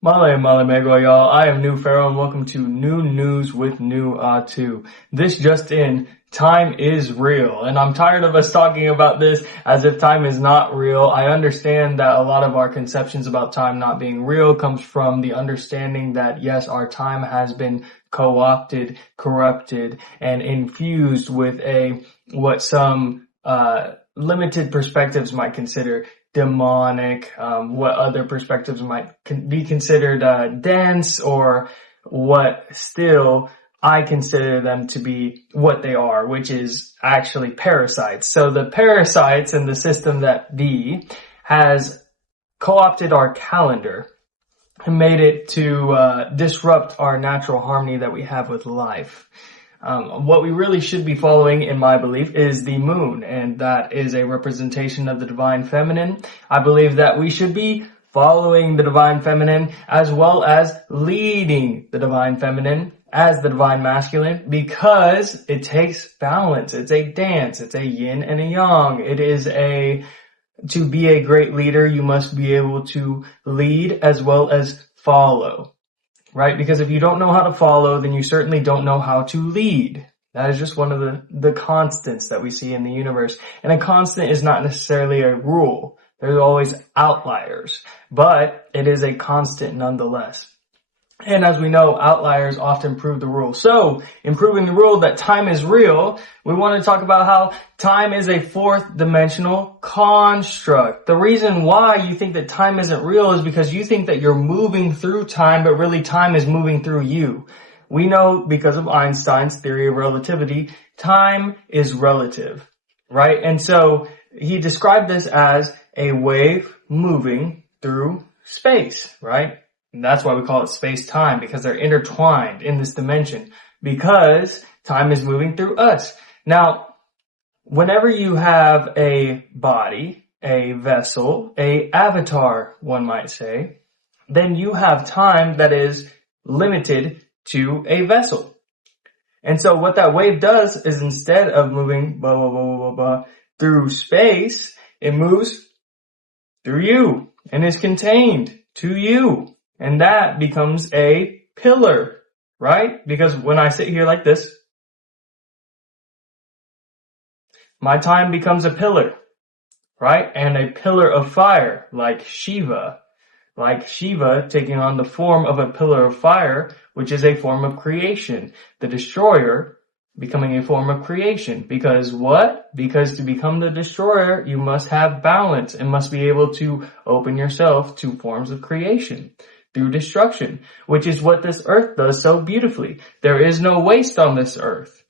Male Mego, y'all. I am New Pharaoh and welcome to New News with New Atu. This just in, time is real. And I'm tired of us talking about this as if time is not real. I understand that a lot of our conceptions about time not being real comes from the understanding that yes, our time has been co-opted, corrupted, and infused with what some limited perspectives might consider demonic, what other perspectives might be considered dense, or what still I consider them to be what they are, which is actually parasites. So the parasites in the system that be has co-opted our calendar and made it to disrupt our natural harmony that we have with life. What we really should be following, in my belief, is the moon, and that is a representation of the divine feminine. I believe that we should be following the divine feminine as well as leading the divine feminine as the divine masculine, because it takes balance. It's a dance. It's a yin and a yang. It is to be a great leader, you must be able to lead as well as follow. Right? Because if you don't know how to follow, then you certainly don't know how to lead. That is just one of the constants that we see in the universe. And a constant is not necessarily a rule. There's always outliers, but it is a constant nonetheless. And as we know, outliers often prove the rule. So, in proving the rule that time is real, we want to talk about how time is a fourth dimensional construct. The reason why you think that time isn't real is because you think that you're moving through time, but really time is moving through you. We know because of Einstein's theory of relativity, time is relative, right? And so he described this as a wave moving through space, right? And that's why we call it space-time, because they're intertwined in this dimension, because time is moving through us. Now, whenever you have a body, a vessel, a avatar, one might say, then you have time that is limited to a vessel. And so what that wave does is, instead of moving through space, it moves through you and is contained to you. And that becomes a pillar, right? Because when I sit here like this, my time becomes a pillar, right? And a pillar of fire, like Shiva taking on the form of a pillar of fire, which is a form of creation. The destroyer becoming a form of creation. Because what? Because to become the destroyer, you must have balance and must be able to open yourself to forms of creation through destruction, which is what this earth does so beautifully. There is no waste on this earth.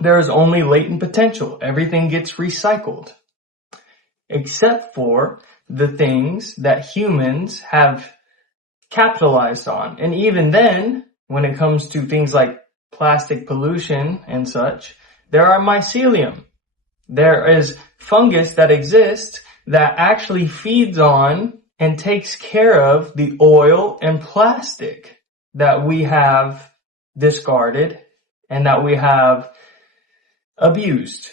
There is only latent potential. Everything gets recycled, except for the things that humans have capitalized on. And even then, when it comes to things like plastic pollution and such, there are mycelium. There is fungus that exists that actually feeds on and takes care of the oil and plastic that we have discarded and that we have abused,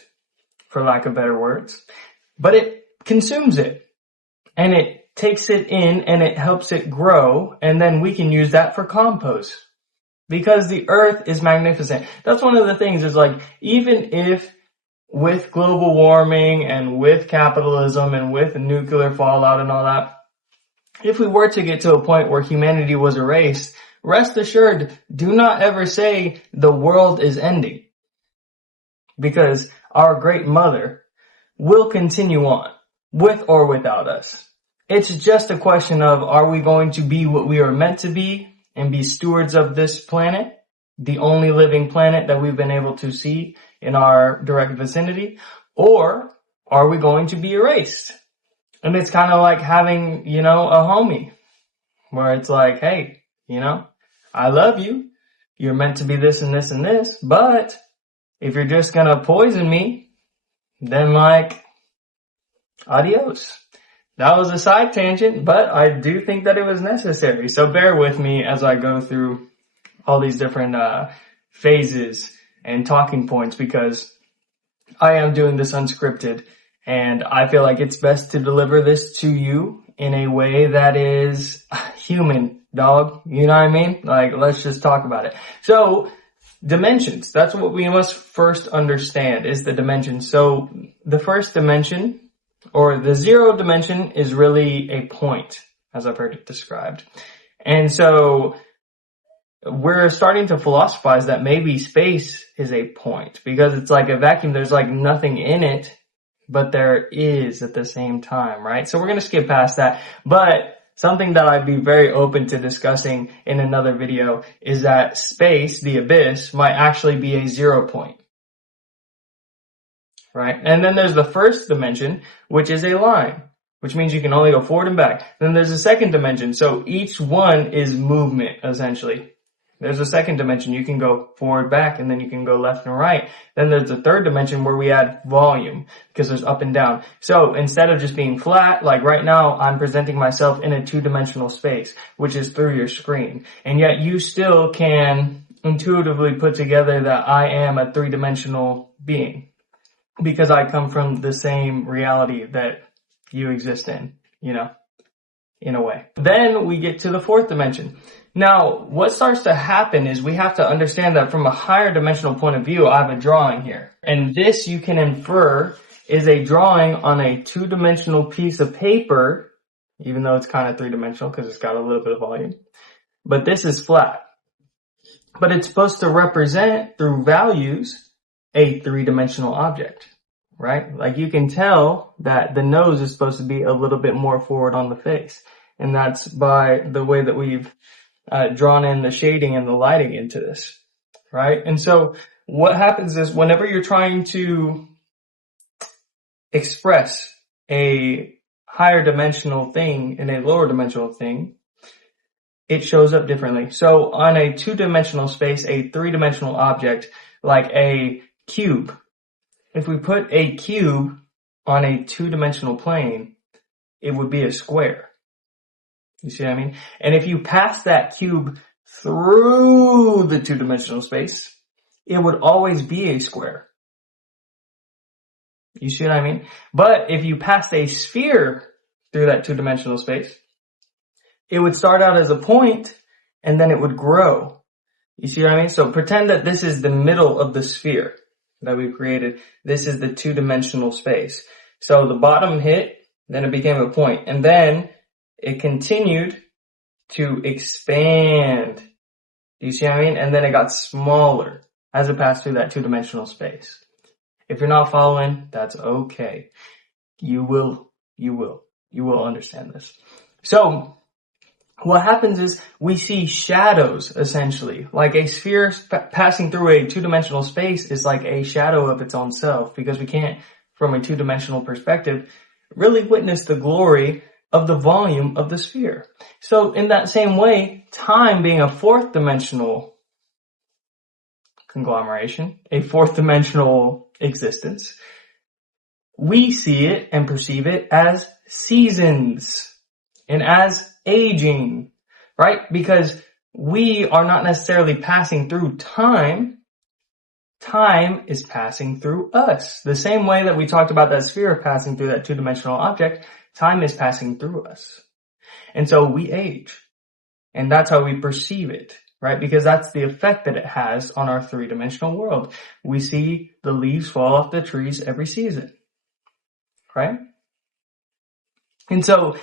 for lack of better words. But it consumes it, and it takes it in, and it helps it grow, and then we can use that for compost. Because the earth is magnificent. That's one of the things, is like, even if with global warming and with capitalism and with nuclear fallout and all that, if we were to get to a point where humanity was erased, rest assured, do not ever say the world is ending. Because our great mother will continue on, with or without us. It's just a question of, are we going to be what we are meant to be and be stewards of this planet, the only living planet that we've been able to see in our direct vicinity, or are we going to be erased? And it's kind of like having, a homie, where it's like, hey, I love you. You're meant to be this and this and this, but if you're just gonna poison me, then adios. That was a side tangent, but I do think that it was necessary. So bear with me as I go through all these different phases and talking points, because I am doing this unscripted, and I feel like it's best to deliver this to you in a way that is, human, dog. You know what I mean? Like, let's just talk about it. So, dimensions. That's what we must first understand, is the dimensions. So, the first dimension, or the 0 dimension, is really a point, as I've heard it described. And so, we're starting to philosophize that maybe space is a point, because it's like a vacuum. There's like nothing in it, but there is at the same time, right? So we're going to skip past that. But something that I'd be very open to discussing in another video is that space, the abyss, might actually be a 0 point, right? And then there's the first dimension, which is a line, which means you can only go forward and back. Then there's a second dimension. So each one is movement, essentially. There's a second dimension. You can go forward, back, and then you can go left and right. Then there's the third dimension where we add volume, because there's up and down. So instead of just being flat, like right now, I'm presenting myself in a 2-dimensional space, which is through your screen. And yet you still can intuitively put together that I am a 3-dimensional being, because I come from the same reality that you exist in, you know, in a way. Then we get to the 4th dimension. Now, what starts to happen is we have to understand that from a higher dimensional point of view, I have a drawing here. And this, you can infer, is a drawing on a 2-dimensional piece of paper, even though it's kind of 3-dimensional because it's got a little bit of volume. But this is flat. But it's supposed to represent, through values, a 3-dimensional object, right? Like you can tell that the nose is supposed to be a little bit more forward on the face. And that's by the way that we've drawn in the shading and the lighting into this, right? And so what happens is whenever you're trying to express a higher dimensional thing in a lower dimensional thing, it shows up differently. So on a 2-dimensional space, a 3-dimensional object like a cube, if we put a cube on a 2-dimensional plane, it would be a square. You see what I mean? And if you pass that cube through the 2-dimensional space, it would always be a square. You see what I mean? But if you passed a sphere through that 2-dimensional space, it would start out as a point and then it would grow. You see what I mean? So pretend that this is the middle of the sphere that we've created. This is the 2-dimensional space. So the bottom hit, then it became a point, and then it continued to expand. Do you see what I mean? And then it got smaller as it passed through that 2-dimensional space. If you're not following, that's okay. You will understand this. So what happens is we see shadows, essentially. Like a sphere passing through a 2-dimensional space is like a shadow of its own self, because we can't, from a 2-dimensional perspective, really witness the glory of the volume of the sphere. So in that same way, time being a 4th dimensional conglomeration, a 4th dimensional existence, we see it and perceive it as seasons and as aging, right? Because we are not necessarily passing through time. Time is passing through us. The same way that we talked about that sphere passing through that 2-dimensional object, time is passing through us. And so we age. And that's how we perceive it, right? Because that's the effect that it has on our 3-dimensional world. We see the leaves fall off the trees every season, right? And so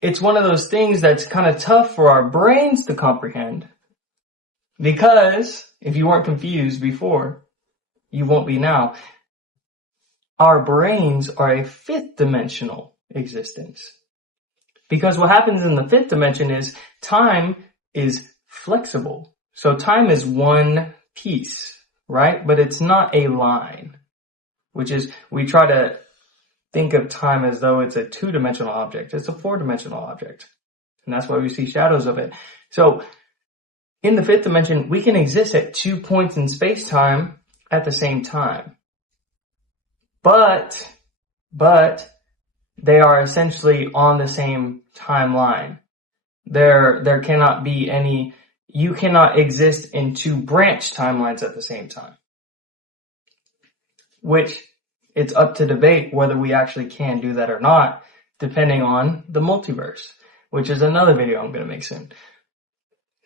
it's one of those things that's kind of tough for our brains to comprehend, because if you weren't confused before, you won't be now. Our brains are a 5th dimensional existence. Because what happens in the 5th dimension is time is flexible. So time is one piece, right? But it's not a line, which is, we try to think of time as though it's a 2-dimensional object. It's a 4-dimensional object. And that's why we see shadows of it. So in the 5th dimension, we can exist at 2 points in space-time at the same time. But they are essentially on the same timeline. There cannot be any, you cannot exist in 2 branch timelines at the same time. Which, it's up to debate whether we actually can do that or not, depending on the multiverse. which is another video I'm going to make soon.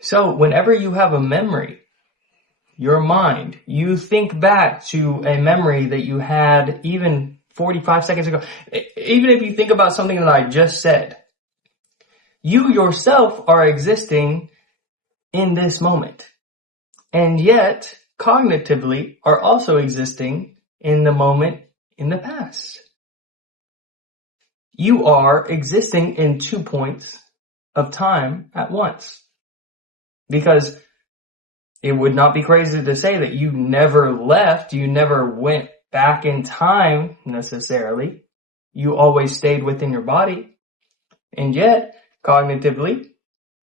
So whenever you have a memory, your mind, you think back to a memory that you had even 45 seconds ago. Even if you think about something that I just said, you yourself are existing in this moment. And yet, cognitively, are also existing in the moment in the past. You are existing in 2 points of time at once. Because it would not be crazy to say that you never left, you never went back in time necessarily. You always stayed within your body. And yet, cognitively,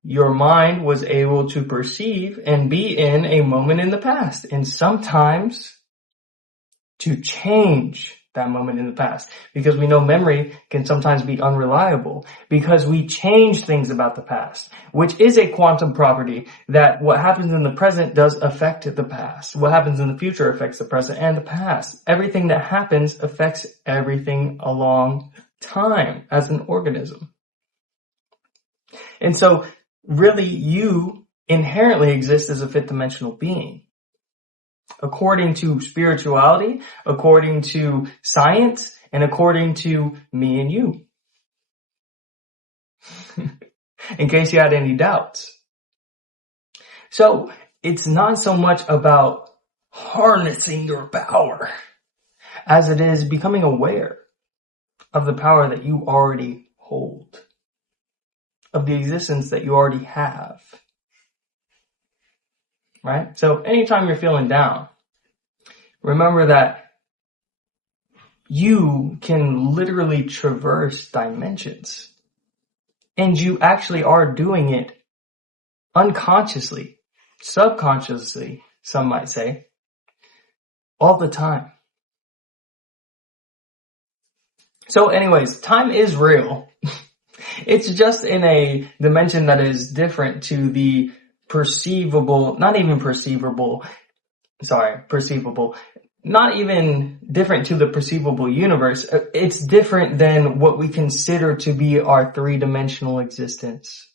your mind was able to perceive and be in a moment in the past. And sometimes to change that moment in the past. Because we know memory can sometimes be unreliable. Because we change things about the past. Which is a quantum property that what happens in the present does affect the past. What happens in the future affects the present and the past. Everything that happens affects everything along time as an organism. And so, really, you inherently exist as a fifth dimensional being. According to spirituality, according to science, and according to me and you. In case you had any doubts. So, it's not so much about harnessing your power as it is becoming aware of the power that you already hold. Of the existence that you already have. Right? So anytime you're feeling down, remember that you can literally traverse dimensions. And you actually are doing it unconsciously, subconsciously, some might say, all the time. So anyways, time is real. It's just in a dimension that is different to the perceivable, not even perceivable, not even different to the perceivable universe. It's different than what we consider to be our three-dimensional existence.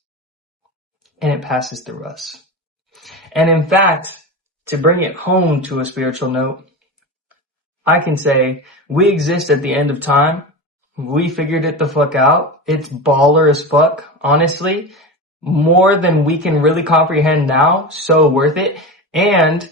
And it passes through us. And in fact, to bring it home to a spiritual note, I can say we exist at the end of time. We figured it the fuck out. It's baller as fuck, honestly. More than we can really comprehend now. So worth it. And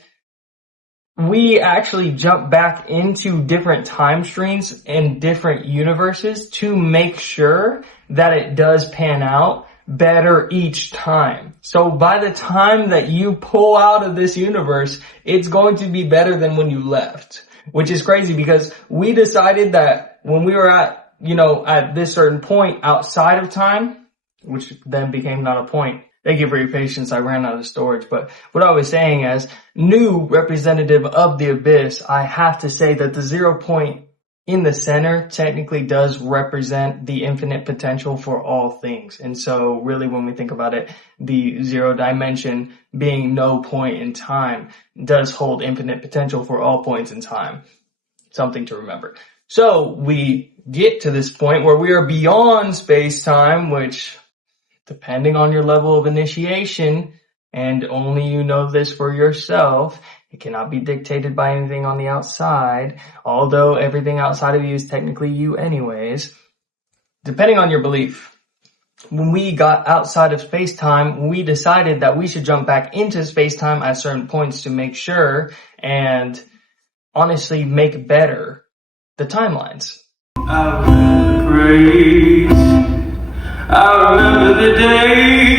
we actually jump back into different time streams and different universes to make sure that it does pan out better each time. So by the time that you pull out of this universe, it's going to be better than when you left. Which is crazy because we decided that when we were at this certain point outside of time, which then became not a point. Thank you for your patience. I ran out of storage. But what I was saying as new representative of the abyss, I have to say that the 0 point in the center technically does represent the infinite potential for all things. And so really when we think about it, the zero dimension being no point in time does hold infinite potential for all points in time. Something to remember. So we get to this point where we are beyond space-time, which, depending on your level of initiation, and only you know this for yourself, it cannot be dictated by anything on the outside, although everything outside of you is technically you anyways. Depending on your belief, when we got outside of space-time, we decided that we should jump back into space-time at certain points to make sure and honestly make better the timelines. I remember the days